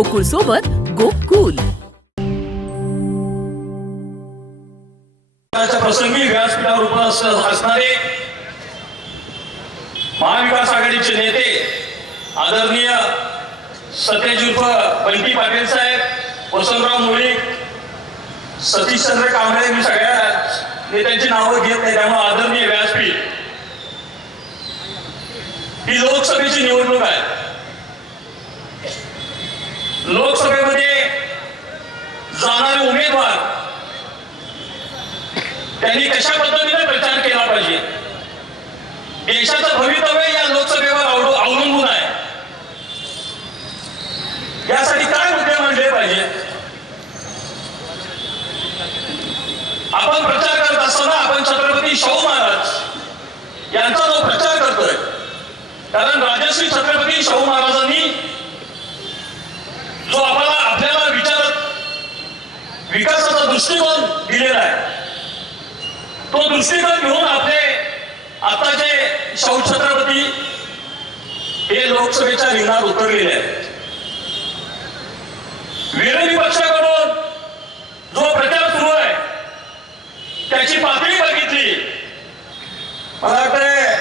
गोकुळ सोबत गोकुल. प्रसंगी व्यासपीठावर उपस्थित असणारे महाविकास आघाडीचे नेते आदरणीय सत्यजित बंटी पाटील साहेब वसंतराव मुळीक सतीशचंद्र कांबळे मी सगळ्या नेत्यांची नावं घेत नाही त्यामुळे आदरणीय व्यासपीठ ही लोकसभेची निवडणूक आहे. लोकसभेमध्ये जाणारे उमेदवार त्यांनी कशा पद्धतीने प्रचार केला पाहिजे? देशाचं भवितव्य या लोकसभेवर अवलंबून आहे. यासाठी काय मुद्दे मांडले पाहिजे? आपण प्रचार करत असताना आपण छत्रपती शाहू महाराज यांचा जो प्रचार करतोय कारण राजश्री छत्रपती शाहू महाराजांनी जो आपल्याला आपल्याला विचारत विकासाचा दृष्टिकोन दिलेला आहे. तो दृष्टिकोन घेऊन आपले आताचे शाहू छत्रपती हे लोकसभेच्या रिंगणात उतरलेले आहेत. विरोधी पक्षाकडून जो प्रचार सुरू आहे त्याची पातळी बघितली. मला वाटतंय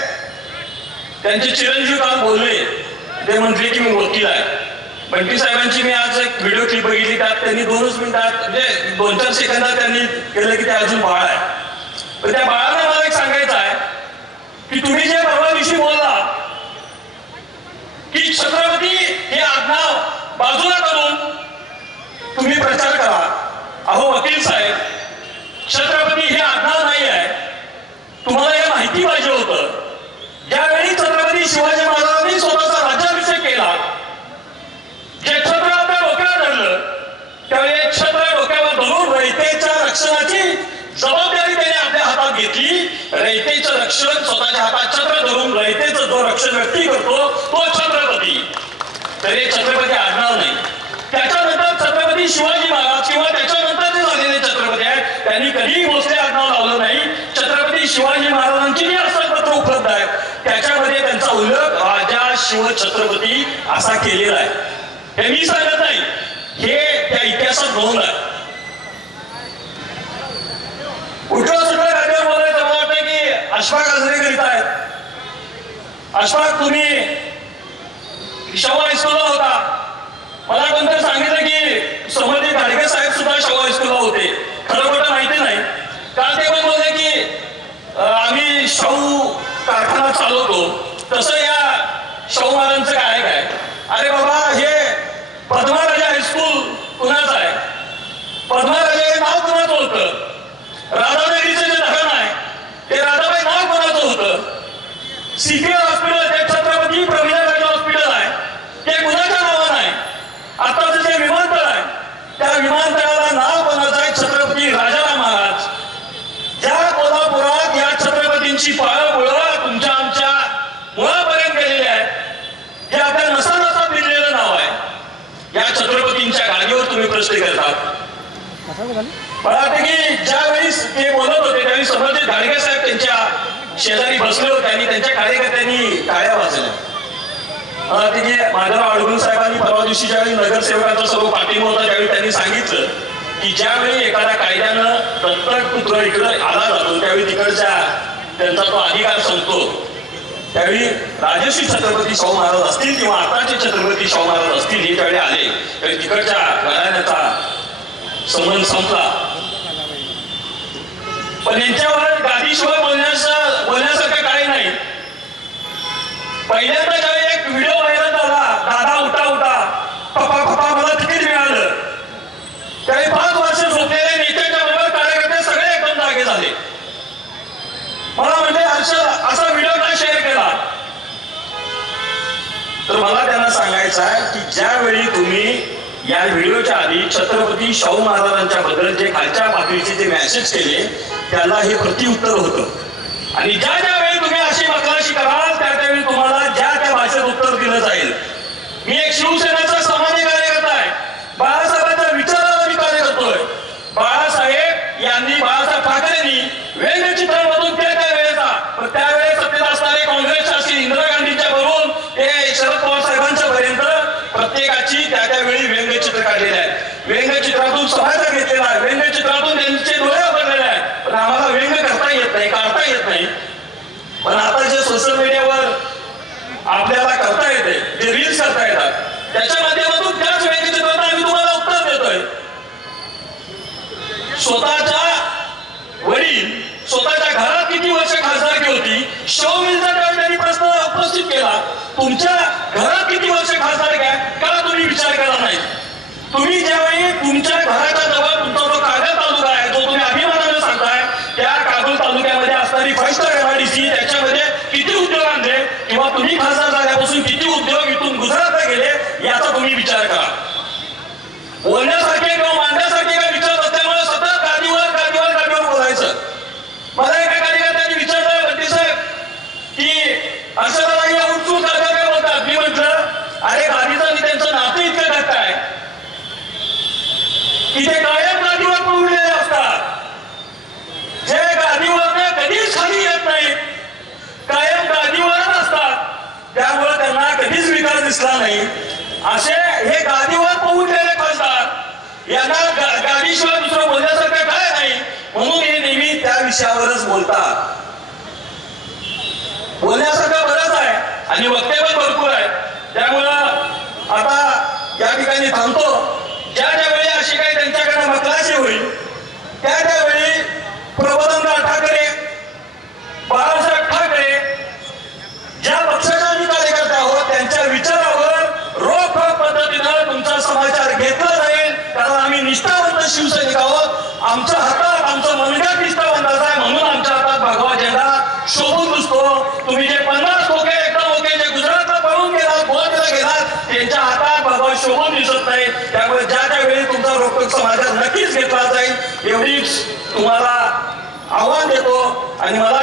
त्यांचे चिरंजीव काल बोलले ते म्हटले की मी वकील आहे. बंटी साहेबांची मी आज एक व्हिडिओ क्लिप बघितली. त्यात त्यांनी दोनच मिनिटात म्हणजे दोन चार सेकंदात त्यांनी केलं की ते अजून बाळ आहे. पण त्या बाळाला मला एक सांगायचं आहे की तुम्ही जे परवा दिवशी बोलला की छत्रपती हे आडनाव बाजूला करून तुम्ही प्रचार करा अहो वकील साहेब छत्रपती हे आडनाव नाही आहे तुम्हाला हे माहिती पाहिजे होतं ज्यावेळी छत्रपती शिवाजी महाराजांनी स्वतःचा राज्याभिषेक केला जे छत्र आपल्या डोक्यावर धरलं त्यावेळी एक छत्र डोक्यावर धरून रयतेच्या रक्षणाची जबाबदारी त्याने आपल्या हातात घेतली. रयतेचं रक्षण स्वतःच्या हातात छत्र धरून रयतेचं जो रक्षण व्यक्ती करतो तो छत्रपती. तर हे छत्रपती आडनाव नाही. त्याच्यानंतर छत्रपती शिवाजी महाराज किंवा त्याच्यानंतर जे झालेले छत्रपती आहेत त्यांनी कधीही भोसले आडनाव लावलं नाही. छत्रपती शिवाजी महाराजांची जी उपलब्ध आहेत त्याच्यामध्ये त्यांचा उल्लेख राजा शिव छत्रपती असा केलेला आहे. हे मी सांगत नाही. हे त्या इतिहासात नोंद आहे. उठलं सुटलं राज्यावर बोलायचं मला वाटतं की अश्फाक आजरे करीत आहेत. तुम्ही शवा हायस्कूलला होता. मला कोणतरी सांगितलं की संबंधित धाडके साहेब सुद्धा शवा हायस्कूलला होते. खरं खोटं माहिती नाही. काल ते पण बोलले की आम्ही शाहू कारखाना चालवतो तसं या शाहू महाराजांचं काय आहे काय अरे बाबा हे पद्माराजा हायस्कूल कुणाचं आहे पद्माराजा हे नाव कुणाचं होतं राधानगरीचं जे धरण आहे ते राधाबाई नाव कोणाचं होतं सीपीआर हॉस्पिटल ते छत्रपती प्रवीणाराजा हॉस्पिटल आहे. ते कुणाच्या नावानं आहे? आताचं जे विमानतळ आहे त्या विमानतळाला नाव कोणाचं आहे छत्रपती राजाराम महाराज. ज्या कोल्हापुरात या छत्रपतींची पाळमुळं तुमच्या आमच्या मुळापर्यंत गेलेली आहेत. जे आपल्या नसा नसा भिडलेलं नाव आहे. या छत्रपतींच्या गाडीवर तुम्ही प्रश्न करतात. मला वाटतं की ज्यावेळी ते बोलत होते त्यावेळी समर्जित घाडगे साहेब त्यांच्या शेजारी बसले होते आणि त्यांच्या कार्यकर्त्यांनी टाळ्या वाजल्या तिथे माधवराव अडगुण साहेबांनी परवा दिवशी ज्यावेळी नगरसेवकांचा सर्व पाठिंबा होता त्यावेळी त्यांनी सांगितलं की ज्यावेळी एखाद्या कायद्यानं प्रत्येक पुत्र इकडं आला जातो त्यावेळी तिकडच्या त्यांचा तो अधिकार संपतो. त्यावेळी राजश्री छत्रपती शाहू महाराज असतील किंवा आताचे छत्रपती शाहू महाराज असतील हे त्यावेळी आले. त्यावेळी तिकडच्या घराण्याचा संबंध संपला. पण यांच्यावर गादीशिवाय बोलण्याचं बोलण्यासारखं काही नाही पहिल्यांदा ज्यावेळी एक व्हिडिओ व्हायरल झाला दादा उठा उठा पप्पा पप्पा मला तिकीट मिळालं. त्यावेळी पाच वर्ष झोपलेले नेत्याच्या बरोबर कार्यकर्ते सगळे एकदम जागे झाले. मला म्हणजे अशा असा व्हिडिओ काय शेअर केला? तर मला त्यांना सांगायचं आहे की ज्यावेळी तुम्ही या व्हिडिओच्या आधी छत्रपती शाहू महाराजांच्या बद्दल जे खालच्या पातळीचे जे मेसेज केले त्याला हे प्रतिउत्तर होतं. आणि ज्या ज्या वेळी तुम्ही अशी मकलाशी कराल त्या त्यावेळी तुम्हाला दिलं जाईल. मी एक शिवसेनेचा सामान्य कार्यकर्ता आहे. बाळासाहेबांच्या विचाराला मी कार्य करतोय. बाळासाहेब यांनी बाळासाहेब ठाकरेंनी वेगळ्या चित्रांमधून त्या त्या वेळेचा त्यावेळेस सत्तेत असणारे काँग्रेस असतील इंदिरा गांधींच्या वरून ते शरद पवार साहेबांच्या पर्यंत प्रत्येकाची त्या त्यावेळी व्यंगचित्र काढलेले आहेत. व्यंगचित्रातून सहायता घेतली स्वतःच्या वडील स्वतःच्या घरात किती वर्ष खासदारकी होती? शवमिलचा त्यावेळी त्यांनी प्रश्न उपस्थित केला तुमच्या घरात किती वर्ष खासदारकी आहे का तुम्ही विचार केला नाही. तुम्ही ज्यावेळी तुमच्या घराच्या जवळ तुमचा जो कागल तालुका आहे जो तुम्ही अभिमानाने सांगताय त्या कागल तालुक्यामध्ये असणारी फाईव्ह स्टार एमआयडीसी त्याच्यामध्ये किती उद्योग आणले किंवा तुम्ही खासदार झाल्यापासून किती उद्योग इथून गुजरातला गेले याचा तुम्ही विचार करा बोलण्यासारखे किंवा मांडण्यासारखे काय विचार असल्यामुळे सतत गादीवर गादीवर गादीवर बोलायचं मला एका कार्यकर्त्याने विचारलं बंटी साहेब की अर्षदाला या उठसूट करता काय बोलतात मी म्हटलं अरे गादीचं आणि त्यांचं नातं इतकं घट्ट आहे की ते कायम गादीवर पडलेले असतात जे गादीवर कधीच खाली येत नाही कायम गादीवरच असतात त्यामुळे त्यांना कधीच विकास दिसला नाही असे हे गादीवर पोहोचलेले खासदार यांना गादीशिवाय दुसरं बोलण्यासारखं काय नाही? म्हणून हे नेहमी त्या विषयावरच बोलतात. बोलण्यासारखं बरंच आहे. आणि वक्ते पण भरपूर आहे त्यामुळं आता या ठिकाणी थांबतो. ज्या ज्या वेळी अशी काही त्यांच्याकडे मतलाशी होईल त्या त्यावेळी प्रबळ आमच्या हातात आमचं मनगट निष्ठावंताचं आहे म्हणून आमच्या हातात भगवा झेंडा शोभून दिसतो तुम्ही जे पन्नास खोके एकदम होते जे गुजरातला पळून गेलात गोव्याला गेलात त्यांच्या हातात भगवा शोभून दिसत नाही. त्यामुळे ज्या त्यावेळी तुमचा रोखोक समाजात नक्कीच घेतला जाईल एवढीच तुम्हाला आव्हान देतो आणि मला